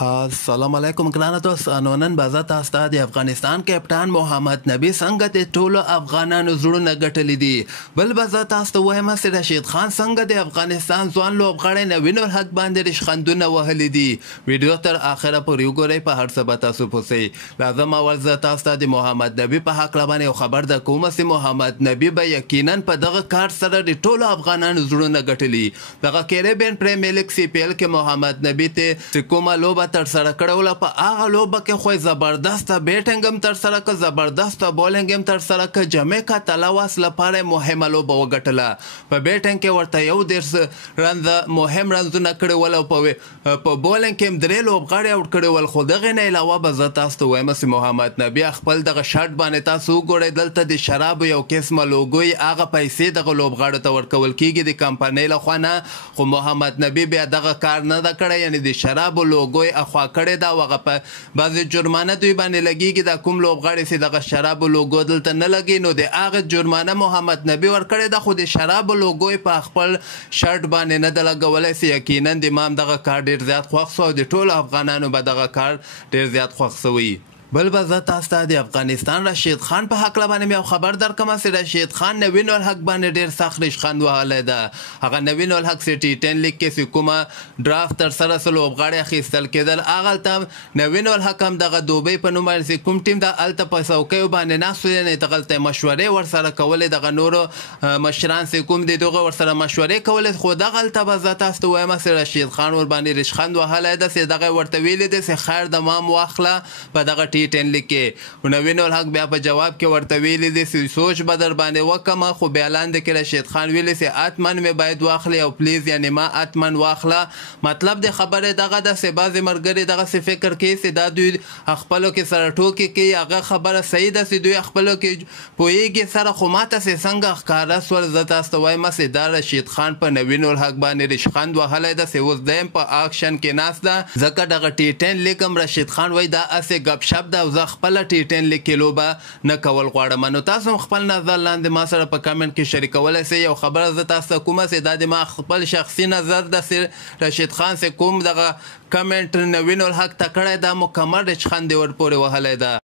السلام علیکم ګرانه دوستانو. نن به زه تاسو ته د افغانستان کپټان محمد نبي څنګه د ټولو افغانانو زړونه ګټلي دي، بل به زه تاسو ته وایم چې رشید خان څنګه د افغانستان ځوان لوبغاړی نوین الحق باندې ریشخندونه وهلي دي. ویډیو تر اخره پورې وګورئ، په هر څه به تاسو پوه سئ. لازم اول زه تاسو ته د محمد نبي په هکله باندې یو خبر درکوم چې محمد نبي به یقینا په دغه کار سره د ټولو افغانانو زړونه ګټلي. دغه کیریبین پریمیر لیګ سی پی ایل کې محمد نبي ته چې کومه لوبه تر سره کړوله، په هغه لوبه کې خو زبردسته بیټینګ هم تر سره کړه، زبردسته بولینګ هم تر سره کړه. جمیکا تلاواس لپاره مهمه لوبه وګټله. په بیټینګ کې ورته 11 رنز مهم رنزونه کړي ول او په بولینګ کې هم 3 لوبغاړي اوټ کړي ول. خو دغه نه علاوه به زه تاسو ته وایم چې محمد نبي خپل دغه شرټ باندې تاسو وګورئ، دلته د شرابو یو قسمه لوګوی هغه پیسې دغه لوبغاړو ته ورکول کیږي د کمپنۍ لخوا نه. خو محمد نبي بیا دغه کار نه ده کړی، یعنی د شرابو لوګوی اخوا کړی دا وغه په بعضې جرمانه دوی باندې لګیږي. دا کوم لوبغاړي چې دغه شرابو لوګو دلته نه لګي نو د هغه جرمانه محمد نبي ورکړې ده، خو د شرابو لوګو په خپل شرټ باندې نه ده لګولی. چې یقینا د ما هم دغه کار ډېر زیات خوښ سو او د ټولو افغانانو به دغه کار ډېر زیات خوښ سوی. بل به زه تاسو ته د افغانستان رشید خان په هکله باندې یو خبر درکوم چې رشید خان نوین الحق باندې ډېر سخت ریشخند وهلی ده. هغه نوین الحق چې ټي 10 لیګ کې چې کومه ډرافت ترسره سو لوبغاړي اخیستل کېدل، هغلته نوین الحق هم دغه دوبۍ په نوم باندې چې کوم ټیم ده هلته په څوکیو باندې ناست و، یعنې دغلته مشورې ورسره کولې، دغه نورو مشران چې کوم دي دغه ورسره مشورې کولې. خو دغلته به زه تاسو ته وایم چې رشید خان ورباندې ریشخند وهلی ده چې دغه ورته ویلي دی چې خیر د ما هم واخله په دغه ټي 10 لیګ کې. نوین الحق بیا په جواب کې ورته ویلي دي چې سوچ به در باندې وکړم، خو بیا لاندې کې رشید خان ویلي چې اتمن مې باید واخلي او پلیز یعنې ما اتمن واخله. مطلب د خبرې دغه ده چې بعضې ملګري دغسې فکر کوي چې دا دوی خپلو کې سره ټوکې کوي. هغه خبره صحیح ده چې دوی خپلو کې پوهېږي سره، خو ماته چې څنګه ښکاره سول زه تاسو ته وایم چې دا رشید خان په نوین الحق باندې ریشخند وهلی ده چې اوس دی هم په اکشن کې ناست ده. ځکه دغه ټي 10 لیګ هم رشید خان وایي دا هسې ګپ شپ ده او زه خپله ټي 10 لیګ کې لوبه نه کول غواړم. نو تاسو هم خپل نظر لاندې ما سره په کمنټ کې شریکولی سئ. یو خبره زه تاسو ته کومه چې دا د ما خپل شخصي نظر ده چې رشید خان چې کوم دغه کمنټ نوین الحق ته کړی دا مکمل ریشخند یې ورپورې وهلی ده.